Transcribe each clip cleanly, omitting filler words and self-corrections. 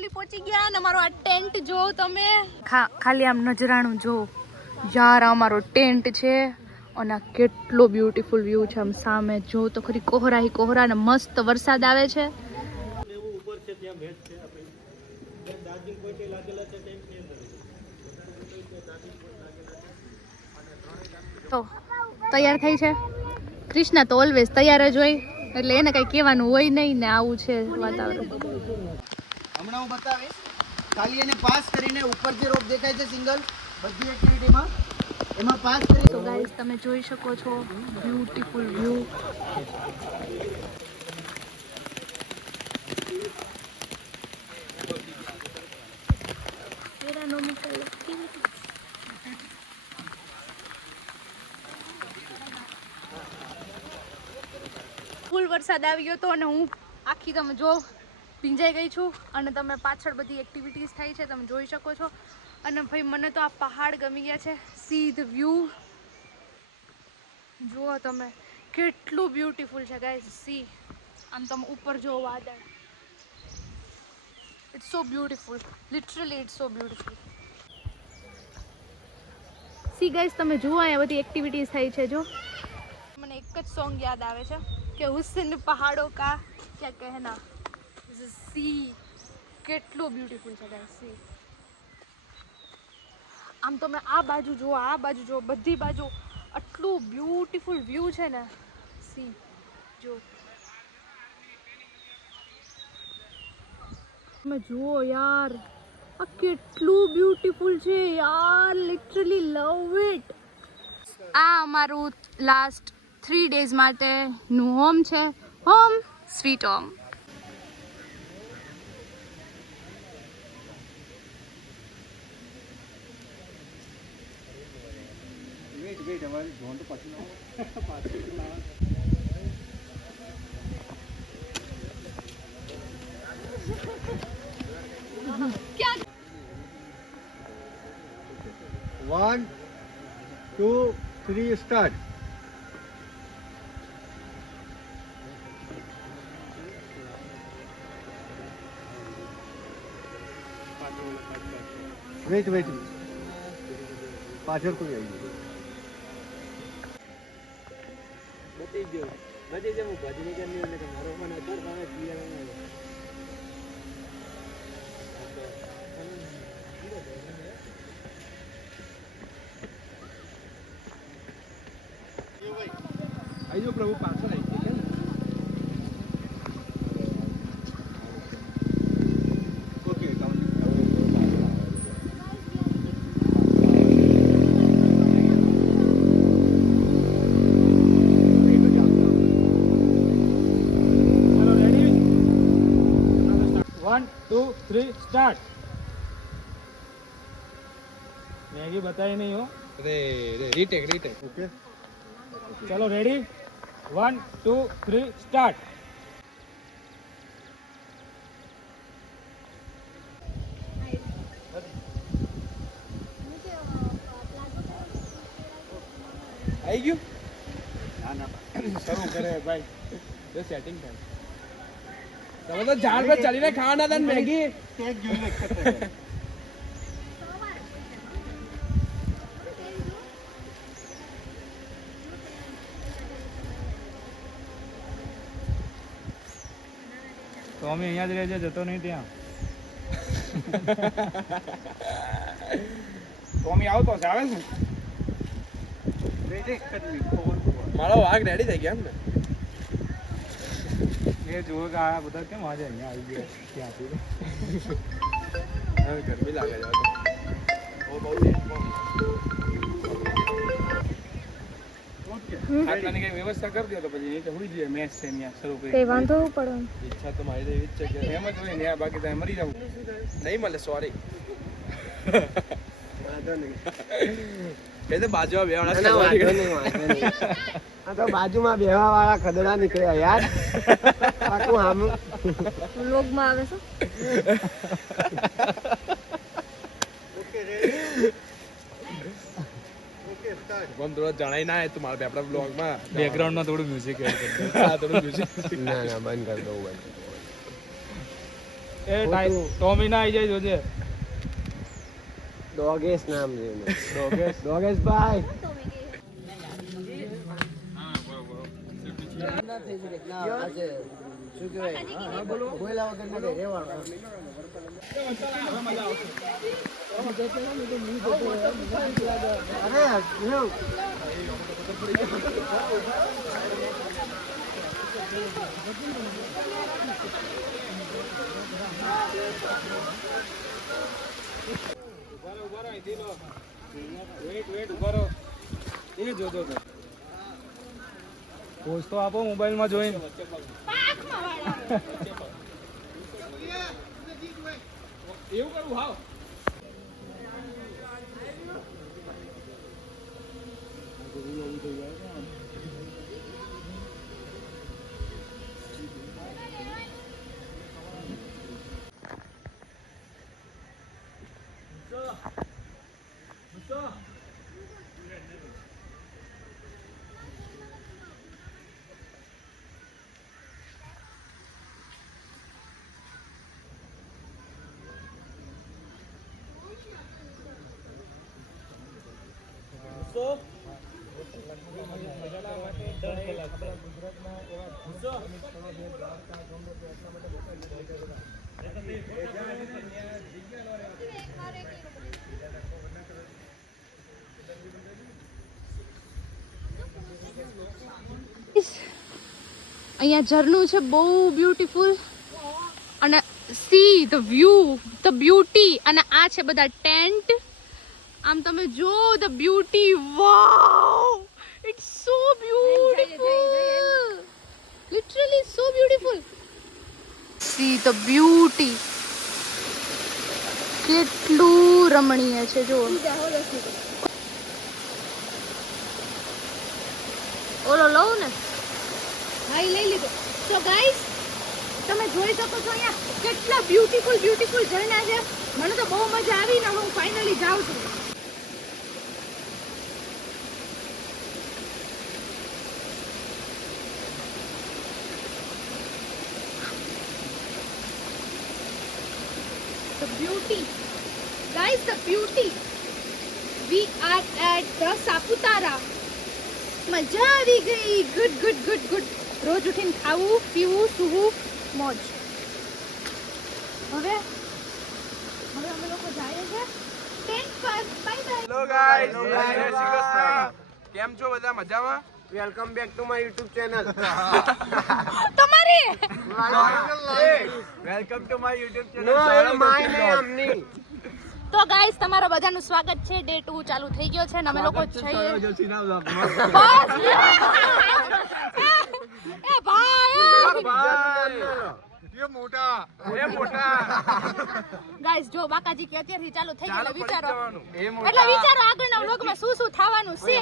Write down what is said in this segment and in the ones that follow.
Finally પહોંચી ગયા અને અમારો આ ટેન્ટ જો તમે ખાલી આમ નજરાણું જો યાર અમારો ટેન્ટ છે અને કેટલો બ્યુટીફુલ વ્યૂ છે આમ સામે જો તો ખરી કોહરા ને મસ્ત વરસાદ આવે છે તો તૈયાર થઈ છે કૃષ્ણા તો ઓલવેઝ તૈયાર જ હોય એટલે એને કઈ કહેવાનું હોય નહીં ને આવું છે વાતાવરણ હમણાં હું બતાવીશ ખાલી એને પાસ કરીને ઉપર જે રોપ દેખાય છે સિંગલ બધી એક્ટિવિટીમાં એમાં પાસ કરી તો ગાઈસ તમે જોઈ શકો છો બ્યુટીફુલ વ્યૂ ફૂલ વરસાદ આવી ગયો તો અને હું આખી તમે જો ભીંજાઈ ગઈ છું અને તમે પાછળ બધી એક્ટિવિટીઝ થાય છે તમે જોઈ શકો છો અને ભાઈ મને તો આ પહાડ ગમી ગયા છે સી ધ વ્યૂ જુઓ તમે કેટલું બ્યુટીફુલ છે ગાઈસ સી આમ તમે ઉપર જો વાદળ it's so beautiful literally it's so beautiful see guys તમે જુઓ અહીંયા બધી એક્ટિવિટીઝ થાય છે જો મને એક જ સોંગ યાદ આવે છે કે હુસ્ન પહાડો કા ક્યાં કહેના સી કેટલું બ્યુટીફુલ છે ગાઈસ સી આમ તમે આ બાજુ જુઓ બધી બાજુ આટલું બ્યુટીફુલ વ્યૂ છે ને સી જો તમે જુઓ યાર આ કેટલું બ્યુટીફુલ છે યાર લિટરલી લવ ઇટ આ અમારું લાસ્ટ 3 days માટેનું હોમ છે હોમ સ્વીટ હોમ વેટ અમારી જોન તો પાછું क्या 1 2 3 સ્ટાર્ટ વેટ પાછળ કોઈ આવી ગયું બધી ગયો હું ભજની કરી એટલે મારો મને અત્યારે ભાવે આઈજો પ્રભુ પાછળ આવી છે 1 2 3 स्टार्ट मैगी बताई नहीं हो रे रीटेक ओके चलो रेडी 1 2 3 स्टार्ट आई गयो ना शुरू करे भाई जो सेटिंग कर તમે તો ઝાડ પર ચડીને ખાવાના હતા ને મેગી ટેક જોઈને કરતા તો અમે અહીંયા જ રહેજે જતો નહીં ત્યાં તો અમે આવતો છે આવે ને મારો વાઘ રેડી થઈ ગયા એમ ને ये जो का बता के वहां जाएंगे आई गया क्या फिर હવે ગરમી લાગે છે ઓ બહુ ઓકે આટલાની કઈ વ્યવસ્થા કરી દો તો પછી નીચે હોઈ જાય મેચ છે ત્યાં શરૂ કરી કઈ વાંધો પડે ઈચ્છા તો મારી એવી જ છે કે એમ જ હોય ને બાકી તમે મરી જાવ નહીં મળે સોરી વાંધો નહીં એ તો બાજુમાં બેવાળા વાંધો નહીં આ તો બાજુમાં બેહવા વાળા ખદડા નીકળ્યા યાર પાકું આમ વ્લોગમાં આવે છે ઓકે રેડી ઓકે સ્ટાર્ટ કોણ થોડો જણાઈ ના હે તમારે આપણા વ્લોગમાં બેકગ્રાઉન્ડમાં થોડું મ્યુઝિક એડ કરી દો હા થોડું મ્યુઝિક ના બંધ કરી દઉં બંધ એ ટોમીના આવી જાય જોજે. ડોગેશ નામ છે એનું. ડોગેશ ભાઈ. શું કહેવાય? બોલા વગર નથી રહેવાનું. પોસ્ટ તો આપો મોબાઈલમાં જોઈને. એવું કરું હાવ. અહીંયા ઝરણું છે બહુ બ્યુટીફુલ અને see the view the beauty અને આ છે બધા ટેન્ટ આમ તમે જો the beauty wow it's so beautiful literally so beautiful see the beauty કેટલું રમણીય છે જો ઓલો લઉં ને હા લઈ લીધો તો ગાઈસ તમે જોઈ શકો છો અહીંયા કેટલા બ્યુટીફુલ ઝરણા છે મને તો બહુ મજા આવી ને હું ફાઇનલી જાઉં છું The beauty guys the beauty we are at the Saputara મજા આવી ગઈ ગુડ રોજ ઉઠીને ખાવું પીવું સૂવું મોજ હવે અમે લોકો જાય છે ટેન્ટ પર બાય બાય હેલો ગાઈસ કેમ છો બધા મજામાં welcome back to my YouTube channel તમારી welcome to my YouTube channel નો માય ને અમની તો ગાઈસ તમારા બધાનું સ્વાગત છે ડે 2 ચાલુ થઈ ગયો છે ને અમે લોકો છીએ એ ભાઈ એ મોટા ગાઈસ જો બાકાજી કે અત્યારથી ચાલુ થઈ ગયું વિચારો એટલે વિચારો આગળના વ્લોગમાં શું થવાનું છે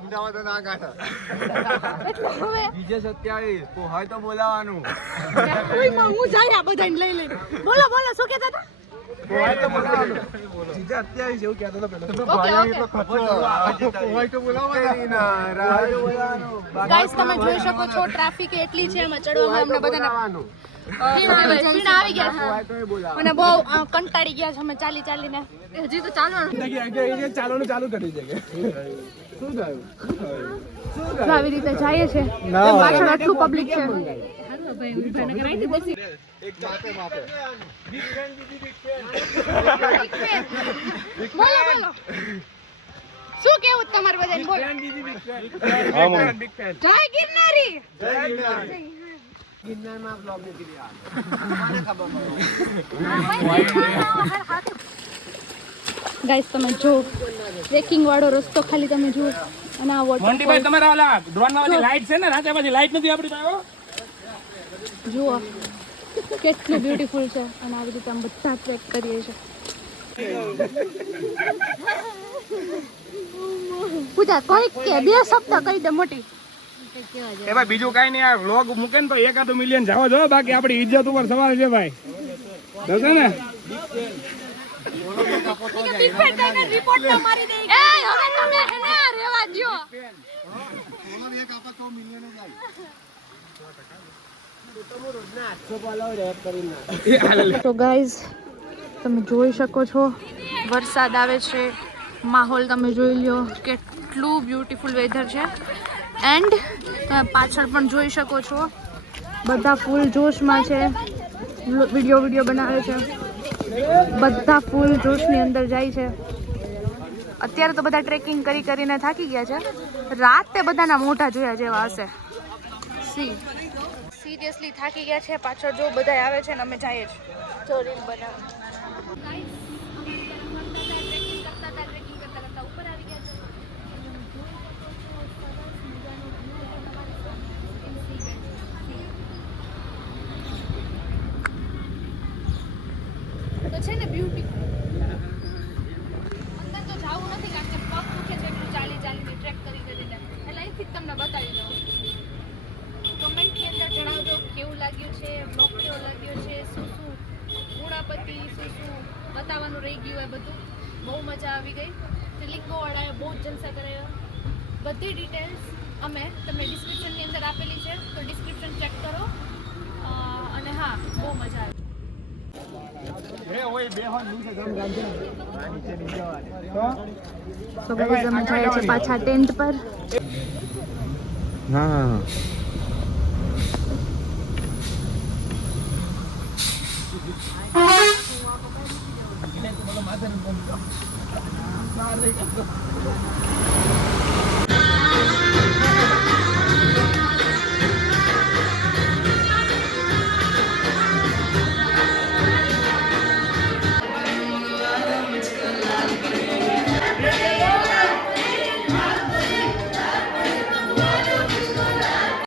અમદાવાદ ના ગાતા એટલે હવે બીજે 27 હોય તો બોલાવાનું હું જાય આ બધાને લઈ લઈને બોલો શું કહેતા હતા હોય તો બોલાવાનું બીજે 27 એવું કહેતો તો પેલો ગાઈસ તમે જોઈ શકો છો ટ્રાફિક એટલી છે એમાં ચડવામાં અમને બધાને પીણ આવી ગયા અને બહુ કંટાળી ગયા છે અમે ચાલીને હજી તો ચાલવાનું ચાલુ કરી દે શું થયું આવી રીતે જાય છે પાછળ આટલું પબ્લિક છે બોલો શું કેવું તમારે બધાને બોલો જય ગિરનારી ગિરનારમાં બ્લોગ મૂકી દેવા ગાઈસ તમે જો ટ્રેકિંગ વાળો રસ્તો ખાલી તમે જુઓ અને આ વોટર મોન્ટીભાઈ તમારા ઓલા ડ્રોન માં વાળી લાઈટ છે ને રાતે પછી લાઈટ નથી આપણી પાસે જુઓ કેટલું બ્યુટીફુલ છે અને આવી રીતે આમ બધા ટ્રેક કરીએ છીએ પૂજા કોઈ કે બે શબ્દ કહી દે મોટી એ ભાઈ બીજું કઈ નહીં આ વ્લોગ મૂકે ને તો 1 મિલિયન જવા જો બાકી આપણી ઇજ્જત ઉપર સવાલ છે ભાઈ દસે ને રિપોર્ટ તો મારી દે એ હવે તમે હેને રેવા દ્યો તો ગાઈઝ તમે જોઈ શકો છો વરસાદ આવે છે, માહોલ તમે જોઈ લ્યો કેટલું બ્યુટીફુલ વેધર છે. એન્ડ તમે પાછળ પણ જોઈ શકો છો બધા ફૂલ જોશમાં છે, વિડીયો બનાવે છે, બધા ફૂલ જોશની અંદર જાય છે. અત્યારે તો બધા ટ્રેકિંગ કરીને થાકી ગયા છે, રાતે બધાના મોઢા જોયા જેવા હશે. સિરિયસલી થાકી ગયા છે, પાછળ જો બધા આવે છે ને અમે જઈએ છીએ જો રીલ બનાવવા. ઉપર આવી ગયા છે. તો છે ને બ્યુટીફુલ. અંદર તો જવું નથી કારણ કે પગ દુખે છે એટલું ચાલીને ટ્રેક કરીને એટલે અહીંથી જ તમને બતાવી દઉં. કમેન્ટની અંદર જણાવજો કેવું લાગ્યું છે, બ્લોગ કેવો લાગ્યો છે, શું ગુણાપતિ શું બતાવવાનું રહી ગયું એ બધું. બહુ મજા આવી ગઈ. લિંગોવાળાએ બહુ જ જલસા કરાયો. બધી ડિટેલ્સ અમે તમને ડિસ્ક્રિપ્શનની અંદર આપેલી છે, તો ડિસ્ક્રિપ્શન ચેક કરો. અને હા, બહુ મજા આવી. તો ગાઈઝ અમે જઈએ છીએ પાછા ટેન્ટ પર. હા માથે